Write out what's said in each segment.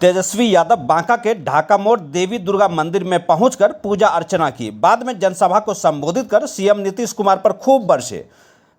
तेजस्वी यादव बांका के ढाका मोड़ देवी दुर्गा मंदिर में पहुंचकर पूजा अर्चना की। बाद में जनसभा को संबोधित कर सीएम नीतीश कुमार पर खूब बरसे।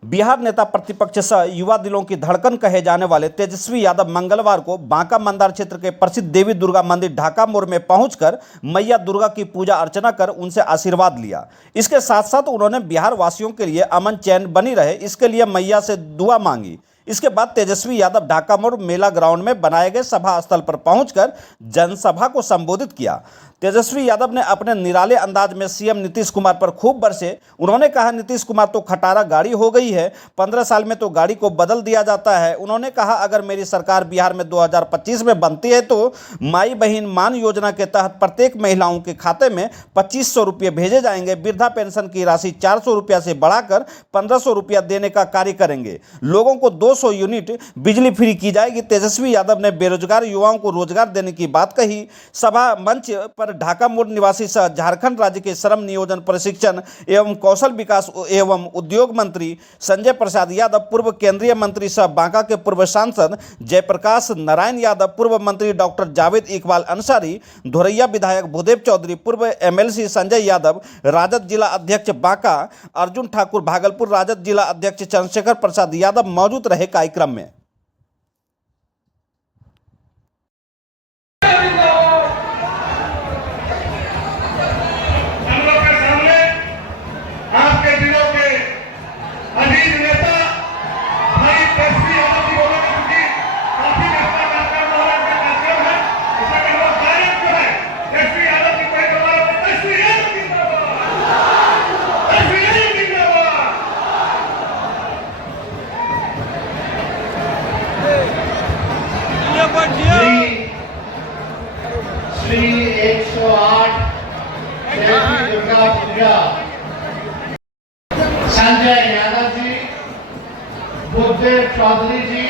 बिहार नेता प्रतिपक्ष सह युवा दिलों की धड़कन कहे जाने वाले तेजस्वी यादव मंगलवार को बांका मंदार क्षेत्र के प्रसिद्ध देवी दुर्गा मंदिर ढाका मोड़ में पहुंचकर मैया दुर्गा की पूजा अर्चना कर उनसे आशीर्वाद लिया। इसके साथ साथ उन्होंने बिहार वासियों के लिए अमन चैन बनी रहे, इसके लिए मैया से दुआ मांगी। इसके बाद तेजस्वी यादव ढाका मोड़ मेला ग्राउंड में बनाए गए सभा स्थल पर पहुंचकर जनसभा को संबोधित किया। तेजस्वी यादव ने अपने निराले अंदाज में सीएम नीतीश कुमार पर खूब बरसे। उन्होंने कहा, नीतीश कुमार तो खटारा गाड़ी हो गई है, 15 साल में तो गाड़ी को बदल दिया जाता है। उन्होंने कहा, अगर मेरी सरकार बिहार में 2025 में बनती है तो माई बहन मान योजना के तहत प्रत्येक महिलाओं के खाते में 2500 रुपये भेजे जाएंगे। वृद्धा पेंशन की राशि 400 रुपया से बढ़ाकर 1500 रुपया देने का कार्य करेंगे। लोगों को 200 यूनिट बिजली फ्री की जाएगी। तेजस्वी यादव ने बेरोजगार युवाओं को रोजगार देने की बात कही। सभा मंच पर ढाका मोड़ निवासी सह झारखंड राज्य के श्रम नियोजन प्रशिक्षण एवं कौशल विकास एवं उद्योग मंत्री संजय प्रसाद यादव, पूर्व केंद्रीय मंत्री सह बांका के पूर्व सांसद जयप्रकाश नारायण यादव, पूर्व मंत्री डॉक्टर जावेद इकबाल अंसारी, धोरैया विधायक भूदेव चौधरी, पूर्व एमएलसी संजय यादव, राजद जिला अध्यक्ष बांका अर्जुन ठाकुर, भागलपुर राजद जिला अध्यक्ष चंद्रशेखर प्रसाद यादव मौजूद रहे कार्यक्रम में। श्री 108 देवी दुर्गा पूजा संजय यादव जी, भूदेव चौधरी जी,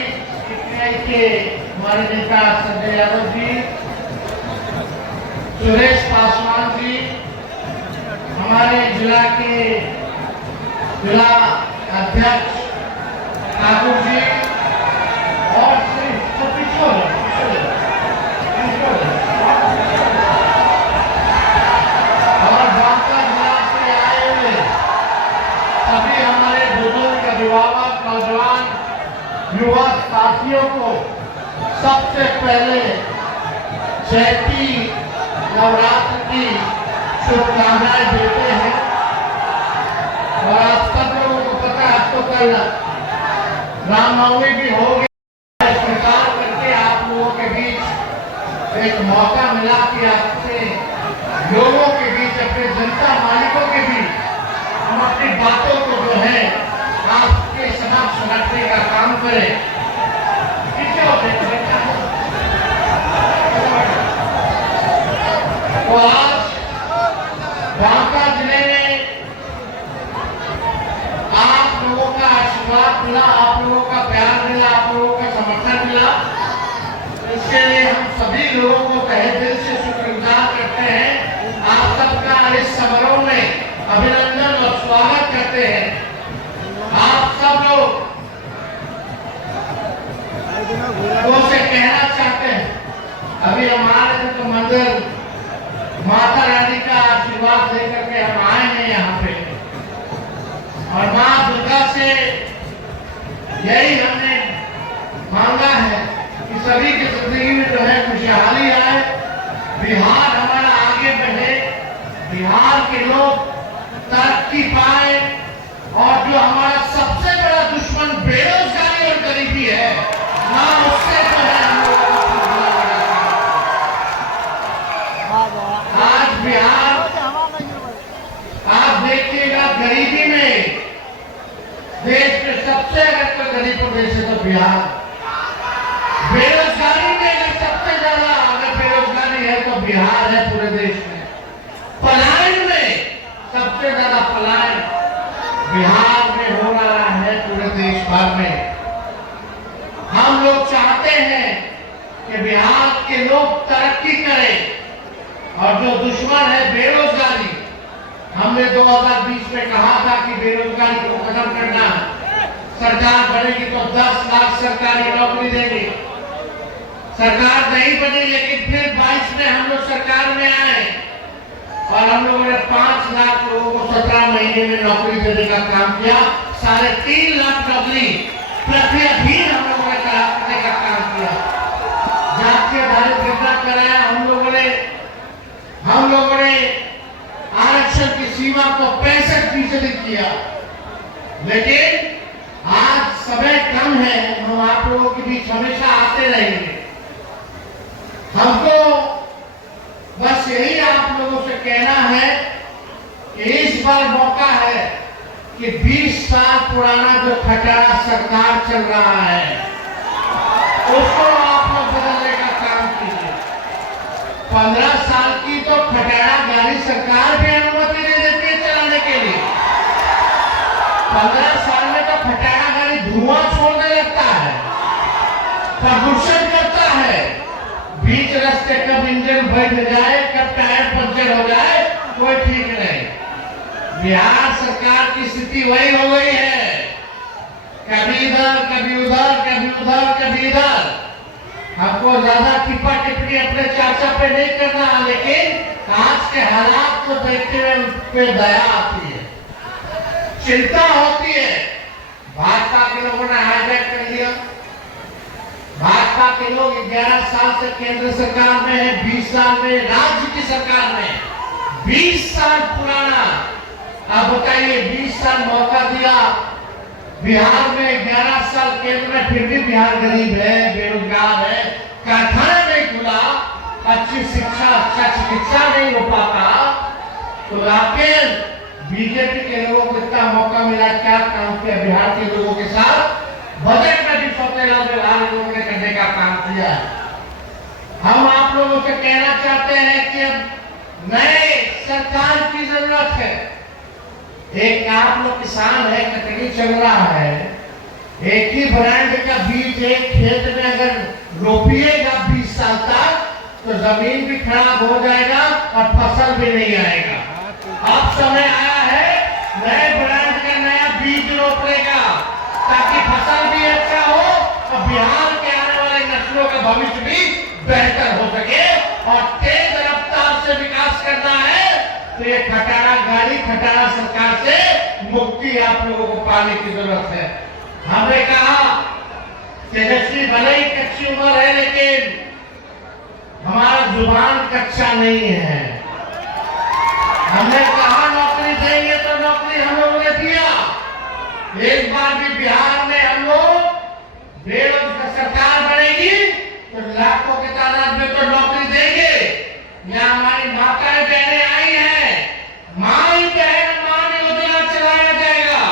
के हमारे नेता संजय यादव जी, सुरेश पासवान जी, हमारे जिला के जिला अध्यक्ष ठाकुर जी और श्री और बांका जिला से आए हुए सभी हमारे बुजुर्ग, अभिभावक, नौजवान, युवा साथियों को सबसे पहले चैती नवरात्र की शुभकामनाएं देते हैं। और आप सब लोगों को पता है, अब तो कल रामनवमी भी हो गई। स्वीकार करके आप लोगों के बीच एक मौका मिला कि आपसे लोगों के बीच, अपने जनता मालिकों के बीच हम अपनी बातों को जो है आपके समक्ष रखने का काम करें। तो आज बांका जिले में आप लोगों का आशीर्वाद मिला, आप लोगों का प्यार मिला, आप लोगों का समर्थन मिला। इसके लिए हम सभी लोगों को तहे दिल से शुक्रगुजार करते हैं। आप सबका इस समारोह में अभिनंदन और स्वागत करते हैं। आप सब लोग से कहना चाहते हैं, अभी हमारे तो मंदिर माता रानी का आशीर्वाद लेकर के हम आए हैं यहाँ पे, और माँ दुर्गा से यही हमने मांगा है कि सभी की जिंदगी में जो है खुशहाली आए, बिहार हमारा आगे बढ़े, बिहार के लोग तरक्की पाए, और जो हमारा सबसे बड़ा दुश्मन बेरोजगारी और गरीबी है ना, उससे जो है हम लोग आज बिहार, आप देखिएगा गरीबी में देश में सबसे अगर तो गरीब प्रदेश है तो बिहार, बेरोजगारी में अगर सबसे ज्यादा अगर बेरोजगारी है तो बिहार है पूरे देश में, पलायन में सबसे ज्यादा पलायन बिहार में हो रहा है पूरे देश भर में। हम लोग चाहते हैं कि बिहार के लोग तरक्की करें, और जो दुश्मन है बेरोजगारी, हमने 2020 में कहा था कि बेरोजगारी को खत्म करना है। सरकार बनेगी तो 10 लाख सरकारी नौकरी देंगे। सरकार नहीं बनी, लेकिन फिर 22 में हम लोग सरकार में आए और हम लोगों ने 5 लाख लोगों को 17 महीने में नौकरी देने का काम किया। 3.5 लाख नौकरी प्रत्येक हम लोगों ने कराने का काम किया। जाति आधारित घटना कराया हम लोगों ने आरक्षण की सीमा को 65% किया। लेकिन आज समय कम है, हम आप लोगों के बीच हमेशा आते रहेंगे। हमको बस यही आप लोगों से कहना है कि इस बार मौका है कि 20 साल पुराना जो खटारा सरकार चल रहा है उसको आप लोग बदलने का काम कीजिए। 15 साल की तो खटारा गाड़ी सरकार भी अनुमति नहीं देती है चलाने के लिए। 15 साल में तो खटारा गाड़ी धुआं छोड़ने लगता है, प्रदूषण करता है। बीच रास्ते कब इंजन बैठ जाए, कब टायर पंचर हो जाए, कोई ठीक नहीं। बिहार सरकार की स्थिति वही हो गई है, कभी इधर कभी उधर, कभी उधर कभी इधर। हमको ज्यादा टिप्पा टिप्पणी अपने चाचा पे नहीं करना, लेकिन आज के हालात को देखते हुए उन पे दया आती है, चिंता होती है। भाजपा के लोगों ने हाईजैक कर लिया। भाजपा के लोग 11 साल से केंद्र सरकार में है, 20 साल में राज्य की सरकार में, 20 साल पुराना। अब बताइए, 20 साल मौका दिया बिहार में, 11 साल केंद्र में, फिर भी बिहार गरीब है, बेरोजगार है, कारखाना नहीं खुला, अच्छी शिक्षा, अच्छा चिकित्सा नहीं हो पाता। तो राकेश बीजेपी के लोगों को इतना मौका मिला, क्या काम किया बिहार के लोगों के साथ? बजट में भी सौतेला व्यवहार लोगों ने करने का काम किया है। हम आप लोगों से कहना चाहते हैं कि अब नए सरकार की जरूरत है। एक आप लोग किसान है, कटनी चल रहा है, एक ही ब्रांड का बीज एक खेत में अगर रोपिएगा 20 साल तक तो जमीन भी खराब हो जाएगा और फसल भी नहीं आएगा। अब समय आया है नए ब्रांड का नया बीज रोपने का, ताकि फसल भी अच्छा हो और बिहार के आने वाले नस्लों का भविष्य भी बेहतर हो सके। और तेज रफ्तार से विकास करना है तो ये खटारा गाड़ी, खटारा सरकार से मुक्ति आप लोगों को पाने की जरूरत है। हमने कहा तेजस्वी भले ही कच्ची उम्र है, लेकिन हमारा जुबान कच्चा नहीं है। हमने कहा नौकरी देंगे तो नौकरी हम लोगों ने दिया। एक बार भी बिहार में हम लोग बेरोजगार सरकार बनेगी तो लाखों की तादाद में तो नौकरी देंगे। यहाँ हमारी माताएं बहनें आई हैं, माई बहन मान योजना चलाया जाएगा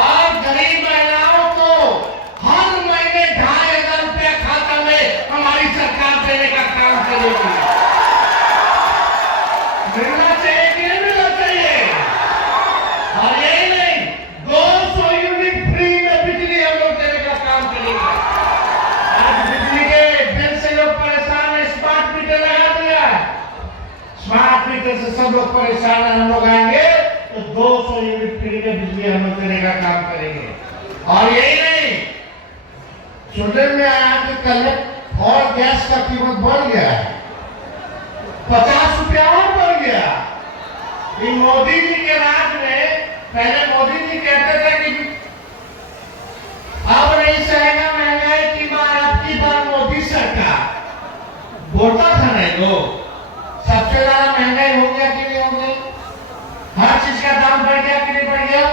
और गरीब महिलाओं को हर महीने 2,500 रुपया खाता में हमारी सरकार देने का काम करेगी। मिलना चाहिए कि नहीं मिलना चाहिए? और यही नहीं, 200 यूनिट फ्री में बिजली हम लोग देने का काम करेंगे। आज बिजली के बिल से लोग परेशान है, स्मार्ट मीटर लगा दिया। स्मार्ट मीटर से सब लोग परेशान है, हम लोग आएंगे तो 200 यूनिट फ्री में बिजली हम लोग देने का काम करेंगे। और यही नहीं, सुनने में आया कि कल और गैस का कीमत बढ़ गया है, 50 रुपया और बढ़ गया। इन मोदी जी के राज में पहले मोदी जी कहते थे कि अब नहीं सहेगा महंगाई की मार, अब की बार मोदी सरकार बोलता था नहीं लोग। सबसे ज्यादा महंगाई हो गया कि नहीं हो गया? हर चीज का दाम बढ़ गया कि नहीं बढ़ गया?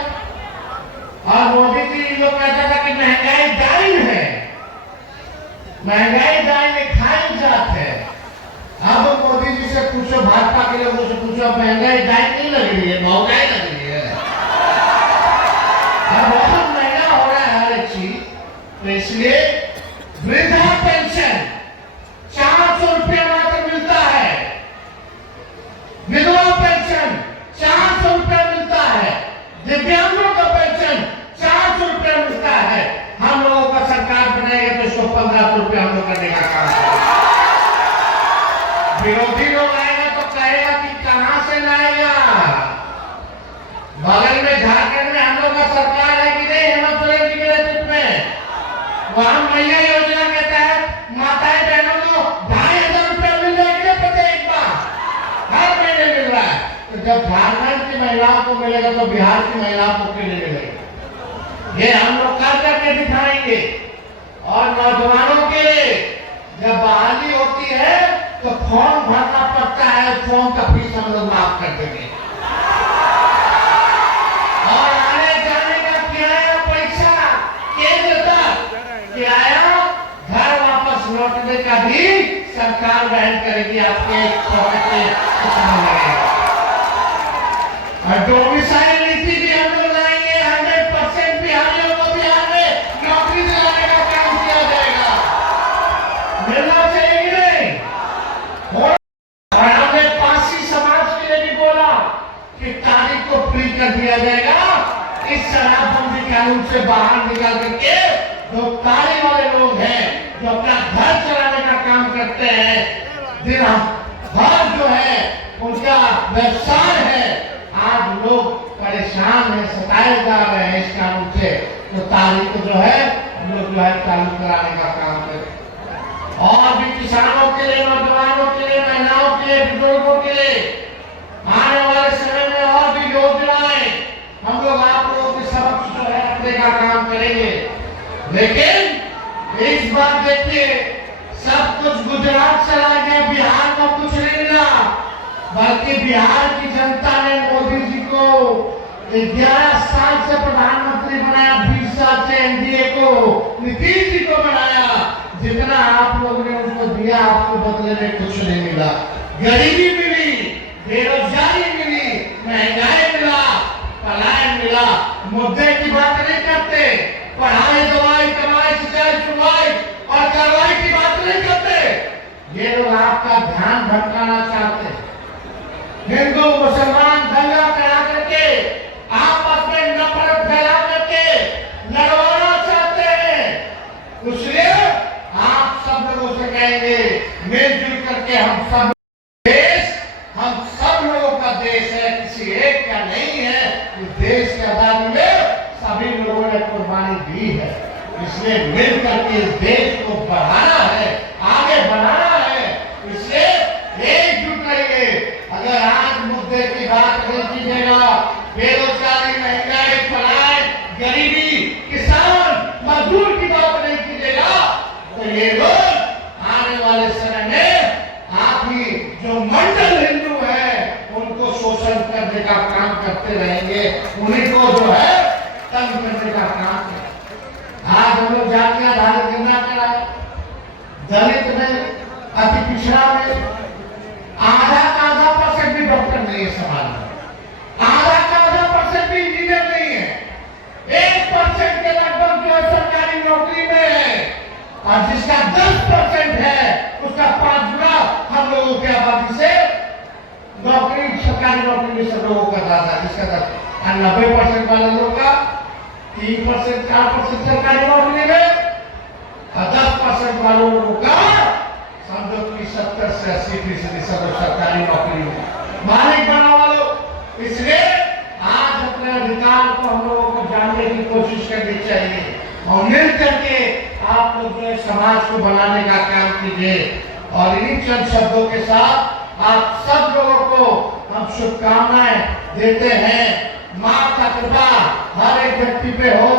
और मोदी जी लोग कहता था कि महंगाई दाइन है, महंगाई दाइन में खाई जात है। अब मोदी जी से पूछो, भाजपा के लोगों से पूछो, महंगाई दाइन नहीं लग रही है, महंगाई लग रही है। अब बहुत महंगा हो रहा है हर एक चीज। तो इसलिए वृद्धा पेंशन 400 रुपया मात्र मिलता है, विधवा पेंशन 400 रुपया मिलता है, दिव्यांगों का पेंशन 400 रुपया मिलता है। हम लोगों का सरकार बनाएगा तो इसको 1500 रुपया हम लोग करने का काम करेंगे। विरोधी लोग आएगा तो कहेगा कि कहां से लाएगा? बगल में झारखंड में हम लोग का सरकार है कि नहीं, हेमंत सोरेन जी के नेतृत्व में। वहां मैया योजना के तहत माताएं बहनों मिलेगा तो बिहार की महिलाओं को क्यों नहीं मिलेगा। ये हम लोग कर करके दिखाएंगे। और नौजवानों के लिए जब बहाली होती है तो फॉर्म भरना पड़ता है, फॉर्म का फीस हम लोग माफ कर देंगे। और आने जाने का किराया पैसा केंद्र तक किराया घर वापस लौटने का भी सरकार वहन करेगी। आपके पॉकेट में कितना लगेगा। और डोमिसाइल नीति भी हम लोग लाएंगे। 100% बिहारियों को बिहार में नौकरी दिलाने का काम किया जाएगा। मिलना चाहिए कि नहीं। और हमने पासी समाज के लिए भी बोला कि तारीख को फ्री कर दिया जाएगा। इस शराबबंदी कानून से बाहर निकाल करके जो तारी वाले लोग हैं, जो अपना घर चलाने का काम करते हैं, दिन भर जो है उनका व्यवसाय है, आज लोग परेशान हैं, सताए जा रहे हैं इस कानून से। तो तारीख को जो है हम लोग जो है चालू कराने का काम करें। और भी किसानों के लिए, नौजवानों के लिए, महिलाओं के लिए, बुजुर्गों के लिए आने वाले समय में और भी योजनाएं हम लोग आप लोगों के समक्ष जो है रखने का काम करेंगे। लेकिन इस बार देखिए, सब कुछ गुजरात चला गया, बिहार को कुछ नहीं मिला। बल्कि बिहार की जनता ने मोदी जी को 11 साल से प्रधानमंत्री बनाया, 20 साल से एनडीए को, नीतीश जी को बनाया। जितना आप लोगों ने उनको दिया, आपको बदले में कुछ नहीं मिला। गरीबी मिली, बेरोजगारी मिली, महंगाई मिला, पलायन मिला। मुद्दे की बात नहीं करते, पढ़ाई, दवाई, कमाई, सिंचाई, सुनवाई और कार्रवाई की बात नहीं करते। ये लोग आपका ध्यान भटकाना चाहते हैं। हिंदू मुसलमान दंगा करा करके आपस में नफरत फैला करके लड़वाना चाहते हैं। इसलिए आप सब लोगों से कहेंगे, मिलजुल करके हम सब देश, हम सब लोगों का देश है, किसी एक का नहीं है। इस देश के आजादी में सभी लोगों ने कुर्बानी दी है। इसलिए मिलकर के इस देश को बढ़ाना है, आगे बढ़ाना है। इसलिए एकजुट रहिए। अगर आज मुद्दे की बात नहीं कीजिएगा, बेरोजगारी, महंगाई, पलायन, गरीबी, किसान, मजदूर की बात नहीं कीजिएगा, तो ये लोग आने वाले समय में आप ही जो मंडल हिंदू है उनको शोषण करने का काम करते रहेंगे, उन्हीं को जो है तंग करने का काम है। आज हम लोग जाति आधारित गणना कराए, दलित में, अति पिछड़ा में आधा का आधा % भी डॉक्टर नहीं है समाज में, आधा का आधा % भी इंजीनियर नहीं है, 1% के लगभग जो सरकारी नौकरी में है, और जिसका 10% है उसका 5 गुना हम लोगों की आबादी से नौकरी, सरकारी नौकरी में सब लोगों का ज्यादा, जिसका 90% वाले लोगों का 3%, 4% सरकारी नौकरी में, और 10% वालों लोगों का समझो कि 70 से 80% सब सरकारी नौकरी में मालिक बना वालों। इसलिए आज अपने अधिकार को हम लोगों को जानने की कोशिश करनी चाहिए और मिल करके आप लोग जो समाज को बनाने का काम कीजिए। और इन्हीं चंद शब्दों के साथ आप सब लोगों को हम शुभकामनाएं देते हैं। माँ का कृपा हर एक व्यक्ति पे हो,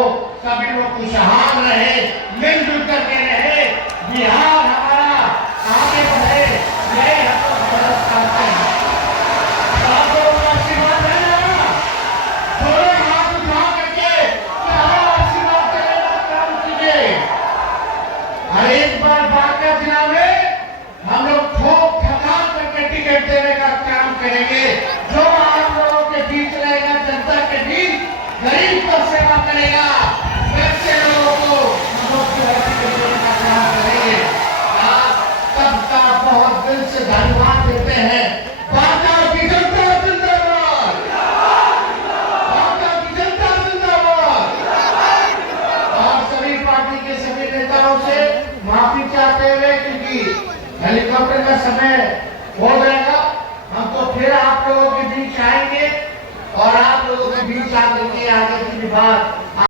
सभी लोग खुशहाल रहे, मिलजुल करके रहे, बिहार हमारा आगे बढ़े, यही हम लोग मदद करते हैं। आप लोगों का आशीर्वाद है ना, थोड़े हाथ उठा करके हमारा आशीर्वाद करने का काम कीजिए। और एक बार बांका जिला में हम लोग ठोक ठकान करके टिकट देने का काम करेंगे। जो आप लोगों के बीच रहेगा, जनता के बीच, गरीब को सेवा करेगा, वैसे लोगों को हम लोग टिकट देने का काम करेंगे। आप सबका बहुत दिल से धन्यवाद देते हैं। बांका की जनता जिंदाबाद, बांका की जनता जिंदाबाद। और सभी पार्टी के सभी नेताओं से माफी चाहते हुए, क्योंकि हेलीकॉप्टर का समय हो गया